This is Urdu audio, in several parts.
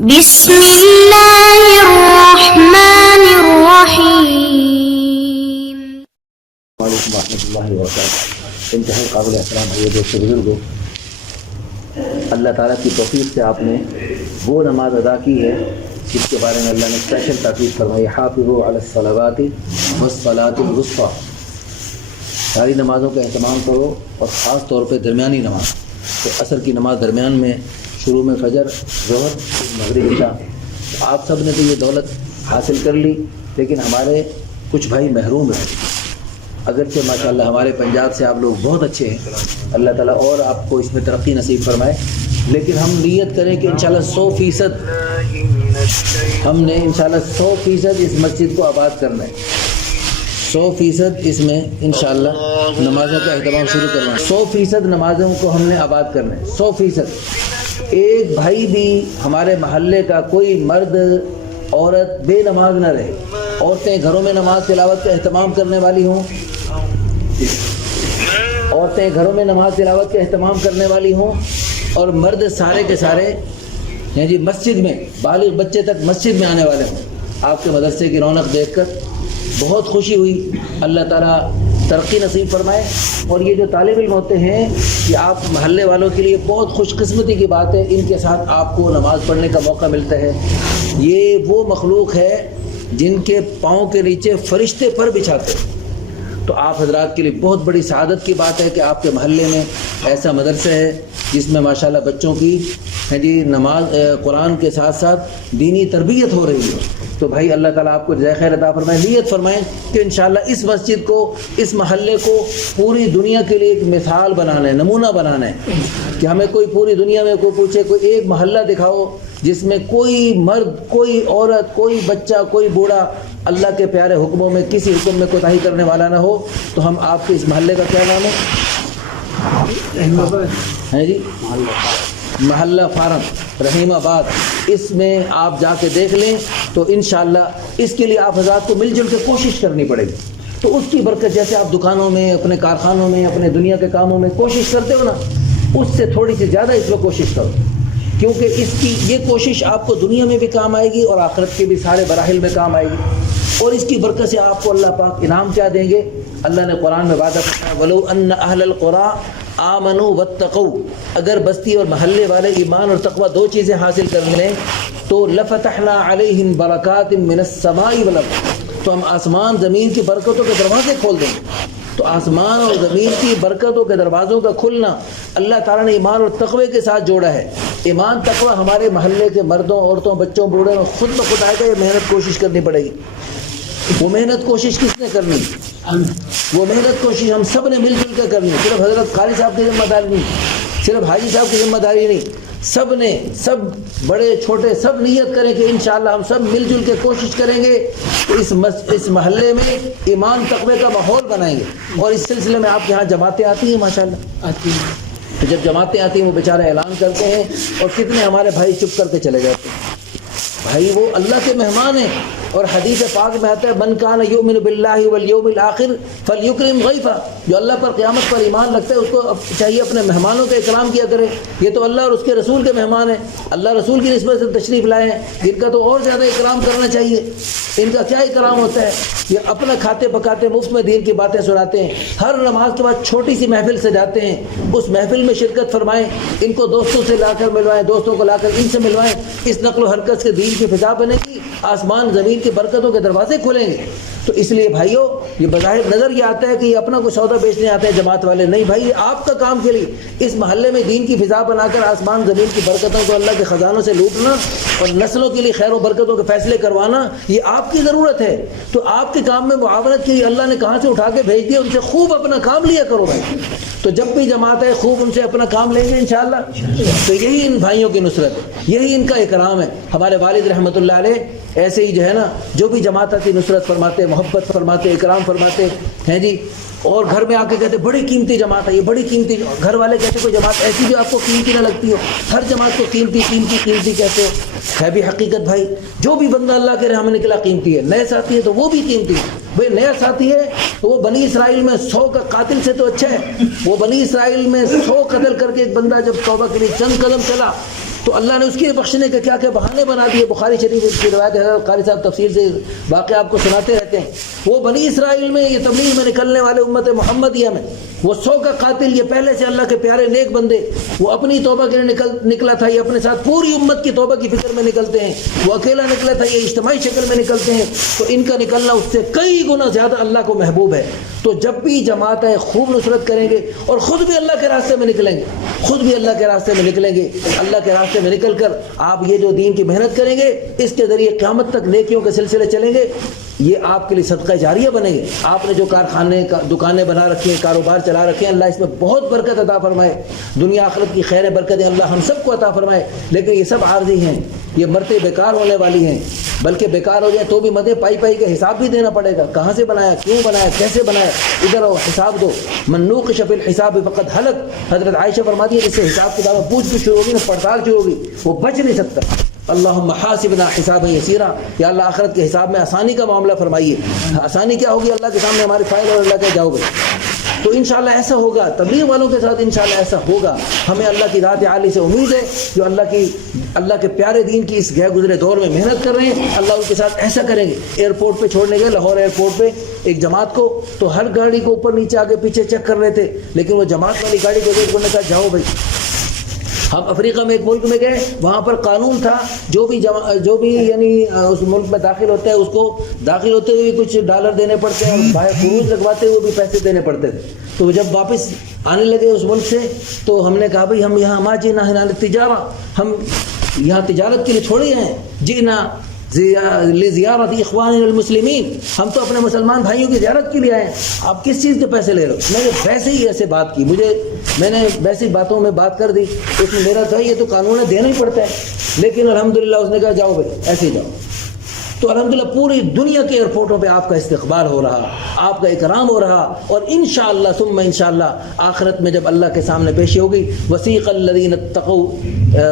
بسم اللہ الرحمن الرحیم۔ وعلیکم ورحمۃ اللہ وبرکاتہ۔ انتہائی قابل احترام بھائی دوست بزرگوں، اللہ تعالیٰ کی توفیق سے آپ نے وہ نماز ادا کی ہے جس کے بارے میں اللہ نے اسپیشل تاکید فرمائی، حافظوا علی الصلوات والصلاۃ الوسطیٰ، ساری نمازوں کا اہتمام کرو اور خاص طور پہ درمیانی نماز۔ تو عصر کی نماز درمیان میں، شروع میں فجر، ظہر، مغرب، عشاء۔ آپ سب نے تو یہ دولت حاصل کر لی، لیکن ہمارے کچھ بھائی محروم رہے۔ اگرچہ ماشاءاللہ ہمارے پنجاب سے آپ لوگ بہت اچھے ہیں، اللہ تعالیٰ اور آپ کو اس میں ترقی نصیب فرمائے، لیکن ہم نیت کریں کہ انشاءاللہ 100% ہم نے انشاءاللہ 100% اس مسجد کو آباد کرنا ہے، 100% اس میں انشاءاللہ نمازوں کا اہتمام شروع کرنا ہے، 100% نمازوں کو ہم نے آباد کرنا ہے، 100%۔ ایک بھائی بھی ہمارے محلے کا کوئی مرد عورت بے نماز نہ رہے۔ عورتیں گھروں میں نماز تلاوت کا اہتمام کرنے والی ہوں، عورتیں گھروں میں نماز تلاوت کا اہتمام کرنے والی ہوں، اور مرد سارے کے سارے جی مسجد میں، بالغ بچے تک مسجد میں آنے والے ہوں۔ آپ کے مدرسے کی رونق دیکھ کر بہت خوشی ہوئی، اللہ تعالیٰ ترقی نصیب فرمائے۔ اور یہ جو طالب علم ہوتے ہیں، کہ آپ محلے والوں کے لیے بہت خوش قسمتی کی بات ہے، ان کے ساتھ آپ کو نماز پڑھنے کا موقع ملتا ہے۔ یہ وہ مخلوق ہے جن کے پاؤں کے نیچے فرشتے پر بچھاتے ہیں۔ تو آپ حضرات کے لیے بہت بڑی سعادت کی بات ہے کہ آپ کے محلے میں ایسا مدرسہ ہے جس میں ماشاءاللہ بچوں کی نماز قرآن کے ساتھ ساتھ دینی تربیت ہو رہی ہے۔ تو بھائی اللہ تعالیٰ آپ کو جزائے خیر عطا فرمائے، نیت فرمائیں کہ انشاءاللہ اس مسجد کو، اس محلے کو پوری دنیا کے لیے ایک مثال بنانا ہے، نمونہ بنانا ہے، کہ ہمیں کوئی پوری دنیا میں کوئی پوچھے، کوئی ایک محلہ دکھاؤ جس میں کوئی مرد، کوئی عورت، کوئی بچہ، کوئی بوڑھا اللہ کے پیارے حکموں میں کسی حکم میں کوتاہی کرنے والا نہ ہو۔ تو ہم آپ کے اس محلے کا کیا نام ہے جی؟ محلہ فارم رحیم آباد۔ اس میں آپ جا کے دیکھ لیں تو انشاءاللہ اس کے لیے آپ حضرات کو مل جل کے کوشش کرنی پڑے گی۔ تو اس کی برکت، جیسے آپ دکانوں میں، اپنے کارخانوں میں، اپنے دنیا کے کاموں میں کوشش کرتے ہو نا، اس سے تھوڑی سی زیادہ اس میں کوشش کرو، کیونکہ اس کی یہ کوشش آپ کو دنیا میں بھی کام آئے گی اور آخرت کے بھی سارے مراحل میں کام آئے گی۔ اور اس کی برکت سے آپ کو اللہ پاک انعام کیا دیں گے؟ اللہ نے قرآن میں وعدہ فرمایا، وَلَوْ أَنَّ أَهْلَ الْقُرَىٰ آمَنُوا وَاتَّقَوْا، اگر بستی اور محلے والے ایمان اور تقوی دو چیزیں حاصل کر لیں تو لَفَتَحْنَا عَلَيْهِمْ بَرَكَاتٍ مِّنَ السَّمَاءِ وَالْأَرْضِ، تو ہم آسمان زمین کی برکتوں کے دروازے کھول دیں گے۔ تو آسمان اور زمین کی برکتوں کے دروازوں کا کھلنا اللہ تعالیٰ نے ایمان اور تقوی کے ساتھ جوڑا ہے۔ ایمان تقوی ہمارے محلے کے مردوں، عورتوں، بچوں، بوڑھوں میں خود بخود آئے گا۔ یہ محنت کوشش کرنی پڑے گی۔ وہ محنت کوشش کس نے کرنی؟ وہ محنت کوشش ہم سب نے مل جل کر کرنی۔ صرف حضرت قاری صاحب کی ذمہ داری نہیں، صرف حاجی صاحب کی ذمہ داری نہیں، سب نے، سب بڑے چھوٹے سب نیت کریں کہ انشاءاللہ ہم سب مل جل کے کوشش کریں گے کہ اس محلے میں ایمان تقوی کا ماحول بنائیں گے۔ اور اس سلسلے میں آپ کے ہاں جماعتیں آتی ہیں، ماشاءاللہ آتی ہیں۔ تو جب جماعتیں آتی ہیں وہ بیچارے اعلان کرتے ہیں، اور کتنے ہمارے بھائی چپ کر کے چلے جاتے ہیں۔ بھائی وہ اللہ کے مہمان ہیں، اور حدیث پاک میں آتا ہے، من کان یؤمن باللہ والیوم الآخر فلیکرم ضیفہ، جو اللہ پر قیامت پر ایمان رکھتا ہے اس کو چاہیے اپنے مہمانوں کا اکرام کیا کرے۔ یہ تو اللہ اور اس کے رسول کے مہمان ہیں، اللہ رسول کی نسبت سے تشریف لائے ہیں، ان کا تو اور زیادہ اکرام کرنا چاہیے۔ ان کا کیا اکرام ہوتا ہے؟ یہ اپنا کھاتے پکاتے مفت میں دین کی باتیں سناتے ہیں، ہر نماز کے بعد چھوٹی سی محفل سجاتے ہیں، اس محفل میں شرکت فرمائیں، ان کو دوستوں سے لا کر ملوائیں، دوستوں کو لا کر ان سے ملوائیں۔ اس نقل و حرکت سے دین کی فضا بنے گی، آسمان زمین کی برکتوں کے دروازے کھلیں گے۔ تو اس لیے بھائیوں، یہ بظاہر نظر یہ آتا ہے کہ یہ اپنا کوئی سودا بیچنے آتے ہیں جماعت والے، نہیں بھائی، یہ آپ کا کام کے لیے اس محلے میں دین کی فضا بنا کر آسمان زمین کی برکتوں کو اللہ کے خزانوں سے لوٹنا اور نسلوں کے لیے خیر و برکتوں کے فیصلے کروانا، یہ آپ کی ضرورت ہے۔ تو آپ کے کام میں معاونت کے لیے اللہ نے کہاں سے اٹھا کے بھیج دیا، ان سے خوب اپنا کام لیا کرو بھائی۔ تو جب بھی جماعت ہے خوب ان سے اپنا کام لیں گے انشاءاللہ۔ تو یہی ان بھائیوں کی نصرت ہے، یہی ان کا اکرام ہے۔ ہمارے والد رحمۃ اللہ علیہ ایسے ہی جو ہے نا، جو بھی جماعت کی نصرت فرماتے، محبت فرماتے، اکرام فرماتے ہیں جی، اور گھر میں آ کے کہتے بڑی قیمتی جماعت ہے، یہ بڑی قیمتی۔ گھر والے کہتے کوئی جماعت ایسی جو آپ کو قیمتی نہ لگتی ہو، ہر جماعت کو قیمتی قیمتی قیمتی کہتے ہو، ہے بھی حقیقت بھائی۔ جو بھی بندہ اللہ کے راہ میں نکلا قیمتی ہے، نئے ساتھی ہے تو وہ بھی قیمتی ہے۔ بھائی نیا ساتھی ہے تو وہ بنی اسرائیل میں 100 کا قاتل سے تو اچھا ہے۔ وہ بنی اسرائیل میں 100 قتل کر کے ایک بندہ جب توبہ کے لیے چند قدم چلا تو اللہ نے اس کے بخشنے کے کیا کیا بہانے بنا دیے. بخاری شریف کی روایت ہے, حضرت قاری صاحب تفسیر سے واقعہ آپ کو سناتے رہتے ہیں. وہ بنی اسرائیل میں, یہ تبلیغ میں نکلنے والے امت محمدیہ میں, وہ 100 کا قاتل, یہ پہلے سے اللہ کے پیارے نیک بندے, وہ اپنی توبہ کے لیے نکلا تھا, یہ اپنے ساتھ پوری امت کی توبہ کی فکر میں نکلتے ہیں. وہ اکیلا نکلا تھا, یہ اجتماعی شکل میں نکلتے ہیں. تو ان کا نکلنا اس سے کئی گنا زیادہ اللہ کو محبوب ہے. تو جب بھی جماعت ہے خوب نصرت کریں گے اور خود بھی اللہ کے راستے میں نکلیں گے, خود بھی اللہ کے راستے میں نکلیں گے. اللہ کے راستے میں نکل کر آپ یہ جو دین کی محنت کریں گے, اس کے ذریعے قیامت تک نیکیوں کے سلسلے چلیں گے. یہ آپ کے لیے صدقہ جاریہ بنے گے. آپ نے جو کارخانے دکانیں بنا رکھی ہیں, کاروبار چلا رکھے ہیں, اللہ اس میں بہت برکت عطا فرمائے. دنیا آخرت کی خیر برکتیں اللہ ہم سب کو عطا فرمائے. لیکن یہ سب عارضی ہیں, یہ مرتے بیکار ہونے والی ہیں. بلکہ بیکار ہو جائیں تو بھی مدے پائی پائی کے حساب بھی دینا پڑے گا. کہاں سے بنایا, کیوں بنایا, کیسے بنایا, ادھر آؤ حساب دو. من نوقش فی الحساب فقد ہلک. حضرت عائشہ فرماتی ہے جس سے حساب کتاب میں پوچھ گچھ شروع ہوگی نا, پڑتال شروع ہوگی, وہ بچ نہیں سکتا. اللہم حاسبنا حسابا یسیرا, یا اللہ آخرت کے حساب میں آسانی کا معاملہ فرمائیے. آسانی کیا ہوگی, اللہ کے سامنے ہمارے فائل, اور اللہ کے جاؤ گے. تو انشاءاللہ ایسا ہوگا, تبلیغ والوں کے ساتھ انشاءاللہ ایسا ہوگا. ہمیں اللہ کی ذات عالی سے امید ہے, جو اللہ کے پیارے دین کی اس گئے گزرے دور میں محنت کر رہے ہیں, اللہ ان کے ساتھ ایسا کریں گے. ایئرپورٹ پہ چھوڑنے گئے, لاہور ایئرپورٹ پہ ایک جماعت کو, تو ہر گاڑی کو اوپر نیچے آگے پیچھے چیک کر رہے تھے. لیکن وہ جماعت والی گاڑی کو دیکھ, انہوں نے کہا جاؤ بھائی. ہم افریقہ میں ایک ملک میں گئے, وہاں پر قانون تھا جو بھی یعنی اس ملک میں داخل ہوتا ہے, اس کو داخل ہوتے ہوئے کچھ ڈالر دینے پڑتے ہیں, اور باہر خروج لگواتے ہوئے بھی پیسے دینے پڑتے تھے. تو جب واپس آنے لگے اس ملک سے, تو ہم نے کہا بھائی ہم یہاں ماجینا ہے تجارہ, ہم یہاں تجارت کے لیے چھوڑے ہیں, جینا لزیارت اخوان المسلمین, ہم تو اپنے مسلمان بھائیوں کی زیارت کے لیے آئے ہیں, آپ کس چیز کے پیسے لے رہے ہو. میں نے ویسے ہی ایسے بات کی, میں نے ویسی باتوں میں بات کر دی. اس میں میرا تھا یہ تو قانون ہے, دینا ہی پڑتا ہے. لیکن الحمدللہ اس نے کہا جاؤ بھائی ایسے ہی جاؤ. تو الحمدللہ پوری دنیا کے ایئرپورٹوں پہ آپ کا استقبال ہو رہا, آپ کا اکرام ہو رہا, اور انشاءاللہ ثم انشاءاللہ آخرت میں جب اللہ کے سامنے پیشی ہوگی, وسیق الذین اتقوا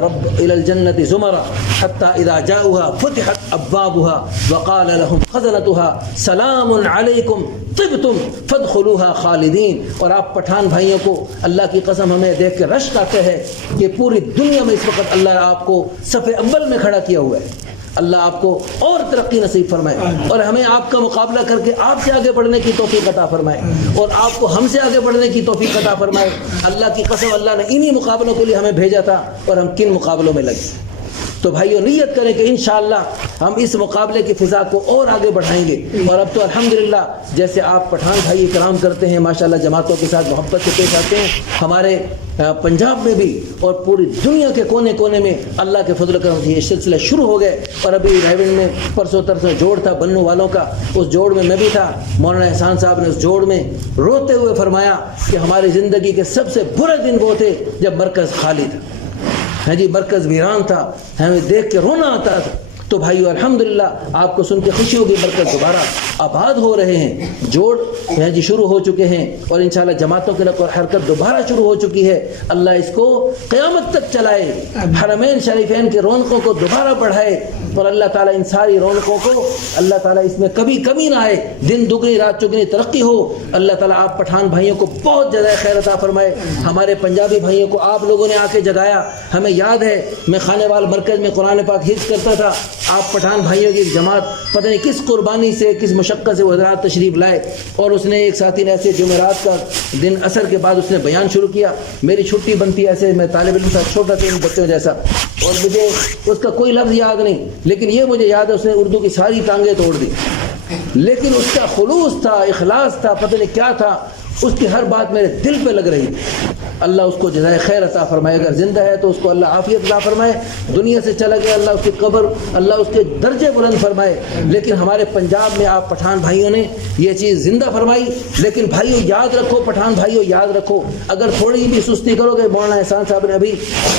رب الى الجنة زمرا حتى اذا جاؤها فتحت ابوابها وقال لهم خزنتها سلام علیکم طبتم فادخلوها خالدین. اور آپ پٹھان بھائیوں کو اللہ کی قسم ہمیں دیکھ کے رشک آتے ہیں کہ پوری دنیا میں اس وقت اللہ آپ کو صف اول میں کھڑا کیا ہوا ہے. اللہ آپ کو اور ترقی نصیب فرمائے, اور ہمیں آپ کا مقابلہ کر کے آپ سے آگے بڑھنے کی توفیق عطا فرمائے, اور آپ کو ہم سے آگے بڑھنے کی توفیق عطا فرمائے. اللہ کی قسم اللہ نے انہی مقابلوں کے لیے ہمیں بھیجا تھا, اور ہم کن مقابلوں میں لگے. تو بھائیو نیت کریں کہ انشاءاللہ ہم اس مقابلے کی فضا کو اور آگے بڑھائیں گے. اور اب تو الحمدللہ جیسے آپ پٹھان بھائی کرام کرتے ہیں, ماشاءاللہ جماعتوں کے ساتھ محبت سے پیش آتے ہیں, ہمارے پنجاب میں بھی اور پوری دنیا کے کونے کونے میں اللہ کے فضل و کرم سے یہ سلسلہ شروع ہو گئے. اور ابھی ریونڈ میں پرسوں ترسوں جوڑ تھا بنو والوں کا, اس جوڑ میں بھی تھا. مولانا احسان صاحب نے اس جوڑ میں روتے ہوئے فرمایا کہ ہماری زندگی کے سب سے برے دن وہ تھے جب مرکز خالی تھا, ہاں جی, مرکز ویران تھا, ہمیں دیکھ کے رونا آتا تھا. تو بھائیو الحمدللہ آپ کو سن کے خوشی ہوگی, مرکز دوبارہ آباد ہو رہے ہیں, جوڑ ہیں جی شروع ہو چکے ہیں, اور انشاءاللہ جماعتوں کے لئے حرکت دوبارہ شروع ہو چکی ہے. اللہ اس کو قیامت تک چلائے, حرمین شریفین کے رونقوں کو دوبارہ بڑھائے, اور اللہ تعالیٰ ان ساری رونقوں کو اللہ تعالیٰ اس میں کبھی کمی نہ آئے, دن دگنی رات چگنی ترقی ہو. اللہ تعالیٰ آپ پٹھان بھائیوں کو بہت زیادہ خیر عطا فرمائے. ہمارے پنجابی بھائیوں کو آپ لوگوں نے آ کے جگایا. ہمیں یاد ہے میں خانے وال مرکز میں قرآن پاک حفظ کرتا تھا, آپ پٹھان بھائیوں کی ایک جماعت پتہ نہیں کس قربانی سے کس مشقت سے وہ حضرات تشریف لائے, اور اس نے ایک ساتھی نے ایسے جمعرات کا دن عصر کے بعد اس نے بیان شروع کیا. میری چھٹی بنتی ایسے, میں طالب علم تھا, چھوٹا تھا ان بچوں جیسا, اور مجھے اس کا کوئی لفظ یاد نہیں, لیکن یہ مجھے یاد ہے اس نے اردو کی ساری ٹانگیں توڑ دی. لیکن اس کا خلوص تھا, اخلاص تھا, پتہ نہیں کیا تھا, اس کی ہر بات میرے دل پہ لگ رہی. اللہ اس کو جزائے خیر عطا فرمائے. اگر زندہ ہے تو اس کو اللہ عافیت عطا فرمائے, دنیا سے چلا گیا اللہ اس کی قبر, اللہ اس کے درجے بلند فرمائے. لیکن ہمارے پنجاب میں آپ پٹھان بھائیوں نے یہ چیز زندہ فرمائی. لیکن بھائیوں یاد رکھو, پٹھان بھائیوں یاد رکھو, اگر تھوڑی بھی سستی کرو گے, مولانا احسان صاحب نے ابھی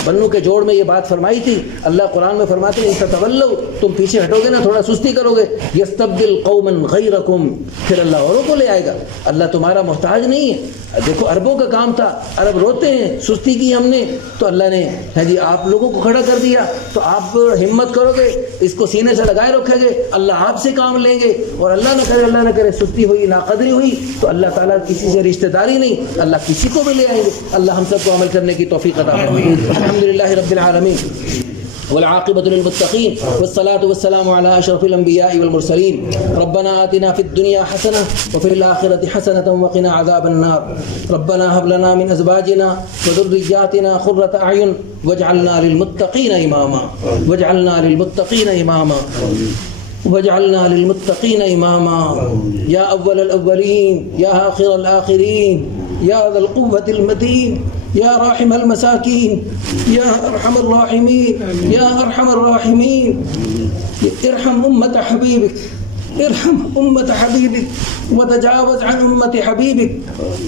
بنو کے جوڑ میں یہ بات فرمائی تھی, اللہ قرآن میں فرماتے ہیں تولوا, تم پیچھے ہٹو گے نا, تھوڑا سستی کرو گے, یستبدل قوما غیرکم, پھر اللہ اوروں کو لے آئے گا. اللہ تمہارا محتاج نہیں ہے. دیکھو عربوں کا کام تھا, عرب روتے ہیں سستی کی ہم نے تو اللہ نے ہے جی آپ لوگوں کو کھڑا کر دیا، تو آپ ہمت کرو گے، اس کو سینے سے لگائے رکھیں گے، اللہ آپ سے کام لیں گے، اور اللہ نہ کرے سستی ہوئی ناقدری ہوئی تو اللہ تعالیٰ کسی سے رشتہ داری نہیں، اللہ کسی کو بھی لے آئیں گے۔ اللہ ہم سب کو عمل کرنے کی توفیق عطا فرمائے۔ الحمدللہ رب العالمین والعاقبۃ للمتقین والصلاة والسلام على اشرف الانبیاء والمرسلین۔ ربنا آتنا فی الدنیا حسنہ وفی الآخرۃ حسنۃ وقنا عذاب النار۔ ربنا هب لنا من ازواجنا وذرياتنا قرة اعین واجعلنا للمتقین اماما واجعلنا للمتقین اماما واجعلنا للمتقین اماما یا اول الاولین یا آخر الآخرین یا ذا القوة المتین یا راحم المساکین یا ارحم الراحمین یا ارحم الراحمین۔ ارحم امت حبیبک، ارحم امت حبیبک وتجاوز عن امت حبیبک۔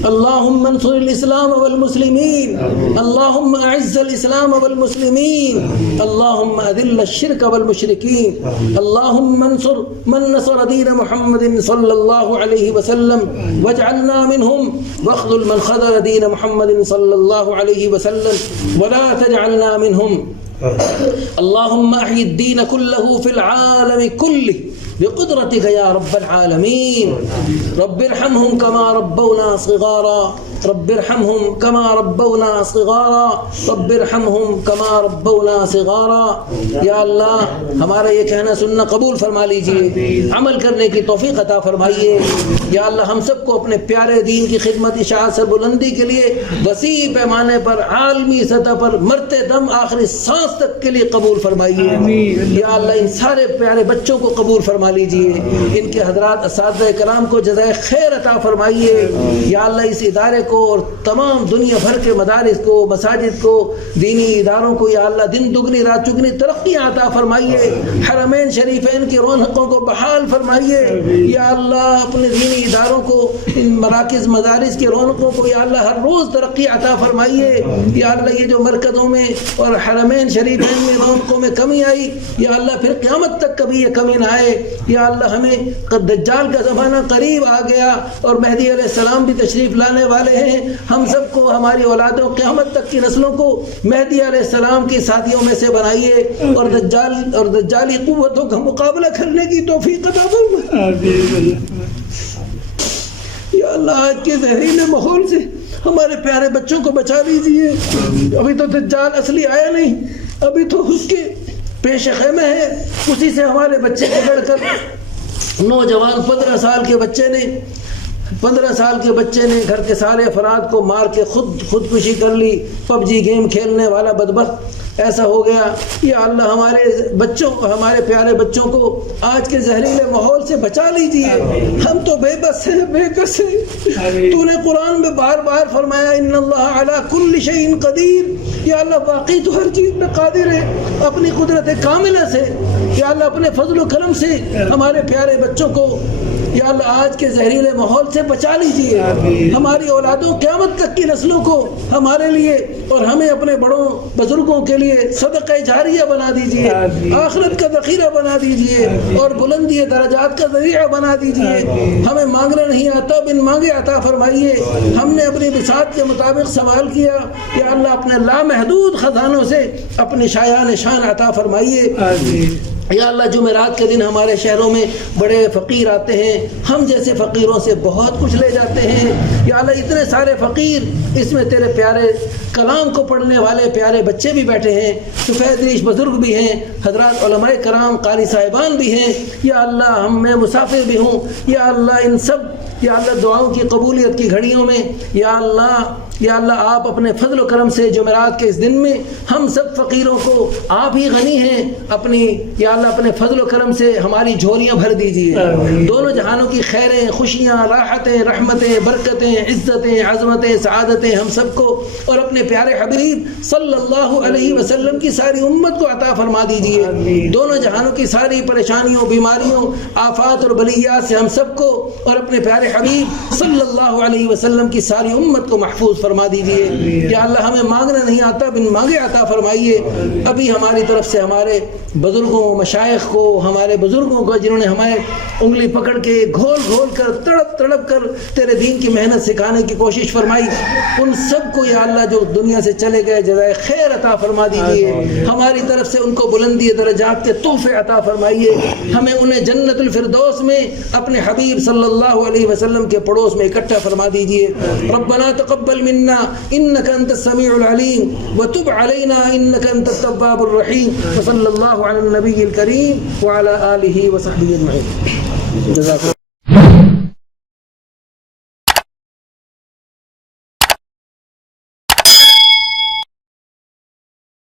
اللہم انصر الاسلام والمسلمین، اللہم اعز الاسلام والمسلمین، اللہم اذل الشرک والمشرکین، اللہم انصر من نصر دین محمد صلی اللہ علیہ وسلم واجعلنا منہم واخذل من خذل دین محمد صلی اللہ علیہ وسلم ولا تجعلنا منہم۔ اللہم احی الدین کلہ فی العالم کلہ بقدرتك يا رب العالمين۔ رب ارحمهم كما ربونا صغارا، رب ارحمهم كما ربونا صغارا، رب ارحمهم كما ربونا صغارا۔ یا اللہ ہمارا یہ کہنا سننا قبول فرما لیجئے، عمل کرنے کی توفیق عطا فرمائیے۔ یا اللہ ہم سب کو اپنے پیارے دین کی خدمت اشاعت سے بلندی کے لیے وسیع پیمانے پر عالمی سطح پر مرتے دم آخری سانس تک کے لیے قبول فرمائیے۔ یا اللہ ان سارے پیارے بچوں کو قبول فرما لیجئے، ان کے حضرات اساتذہ کرام کو جزائے خیر عطا فرمائیے۔ یا اللہ اس ادارے کو اور تمام دنیا بھر کے مدارس کو، مساجد کو، دینی اداروں کو یا اللہ دن دگنی رات چگنی ترقی عطا فرمائیے، حرمین شریفین کی رونقوں کو بحال فرمائیے۔ یا اللہ اپنے دینی اداروں کو، ان مراکز مدارس کی رونقوں کو یا اللہ ہر روز ترقی عطا فرمائیے۔ یا اللہ یہ جو مرکزوں میں اور حرمین شریفین میں رونقوں میں کمی آئی یا اللہ پھر قیامت تک کبھی یہ کمی نہ آئے۔ یا اللہ ہمیں دجال کا زمانہ قریب آ گیا اور مہدی علیہ السلام بھی تشریف لانے والے ہیں، ہم سب کو ہماری اولادوں قیامت تک کی نسلوں کو مہدی علیہ السلام کی ساتھیوں میں سے بنائیے اور دجالی قوتوں کا مقابلہ کرنے کی توفیق عطا فرمائیے۔ یا اللہ آج کے زہریلے ماحول سے ہمارے پیارے بچوں کو بچا لیجیے۔ ابھی تو دجال اصلی آیا نہیں، ابھی تو اس کے پیش خیمہ ہے، اسی سے ہمارے بچے بگڑ کر نوجوان 15 سال کے بچے نے گھر کے سارے افراد کو مار کے خودکشی کر لی۔ پب جی گیم کھیلنے والا بدبخت ایسا ہو گیا۔ یا اللہ ہمارے پیارے بچوں کو آج کے زہریلے ماحول سے بچا لیجیے۔ ہم تو بے بس ہیں، بے کس ہیں۔ تو نے قرآن میں بار بار فرمایا ان اللہ علی کل شیء قدیر۔ یا اللہ واقعی تو ہر چیز پہ قادر ہے، اپنی قدرت کاملہ سے یا اللہ اپنے فضل و کرم سے ہمارے پیارے بچوں کو یا اللہ آج کے زہریلے ماحول سے بچا لیجیے۔ ہماری اولادوں قیامت تک کی نسلوں کو ہمارے لیے اور ہمیں اپنے بڑوں بزرگوں کے لیے صدقہ جاریہ بنا دیجیے، آخرت کا ذخیرہ بنا دیجیے اور بلندی درجات کا ذریعہ بنا دیجیے۔ ہمیں مانگنا نہیں آتا، بن مانگے عطا فرمائیے۔ ہم نے اپنی بساط کے مطابق سوال کیا، یا اللہ اپنے لامحدود خزانوں سے اپنی شایان شان عطا فرمائیے۔ یا اللہ جمعرات کے دن ہمارے شہروں میں بڑے فقیر آتے ہیں، ہم جیسے فقیروں سے بہت کچھ لے جاتے ہیں۔ یا اللہ اتنے سارے فقیر، اس میں تیرے پیارے کلام کو پڑھنے والے پیارے بچے بھی بیٹھے ہیں، سفید ریش بزرگ بھی ہیں، حضرات علماء کرام قاری صاحبان بھی ہیں۔ یا اللہ ہم میں مسافر بھی ہوں، یا اللہ ان سب یا اللہ دعاؤں کی قبولیت کی گھڑیوں میں یا اللہ آپ اپنے فضل و کرم سے جمعرات کے اس دن میں ہم سب فقیروں کو آپ ہی غنی ہیں، یا اللہ اپنے فضل و کرم سے ہماری جھولیاں بھر دیجیے۔ دونوں جہانوں کی خیریں، خوشیاں، راحتیں، رحمتیں، برکتیں، عزتیں، عظمتیں، سعادتیں ہم سب کو اور اپنے پیارے حبیب صلی اللہ علیہ وسلم کی ساری امت کو عطا فرما دیجیے۔ دونوں جہانوں کی ساری پریشانیوں، بیماریوں، آفات اور بلیات سے ہم سب کو اور اپنے پیارے حبیب صلی اللہ علیہ وسلم کی ساری امت کو محفوظ فرما فرما دیجئے یا اللہ ہمیں مانگنا نہیں آتا بن مانگے عطا فرمائیے ابھی ہماری طرف سے ہمارے بزرگوں مشائخ کو ہمارے بزرگوں کو جنہوں نے ہمیں انگلی پکڑ کے گھول گھول کر تڑپ تڑپ کر تیرے دین کی محنت سکھانے کی کوشش فرمائی ان سب کو یا اللہ جو دنیا سے چلے گئے جزائے خیر عطا فرما دیجئے ہماری طرف سے ان کو بلندی درجات کے تحفے عطا فرمائیے ہمیں انہیں جنت الفردوس میں اپنے حبیب صلی اللہ علیہ وسلم کے پڑوس میں اکٹھا فرما دیجئے ربنا تقبل منا انك انت السميع العليم وتب علينا انك انت التواب الرحيم وصلى الله على النبي الكريم وعلى آله وصحبه اجمعين جزاكم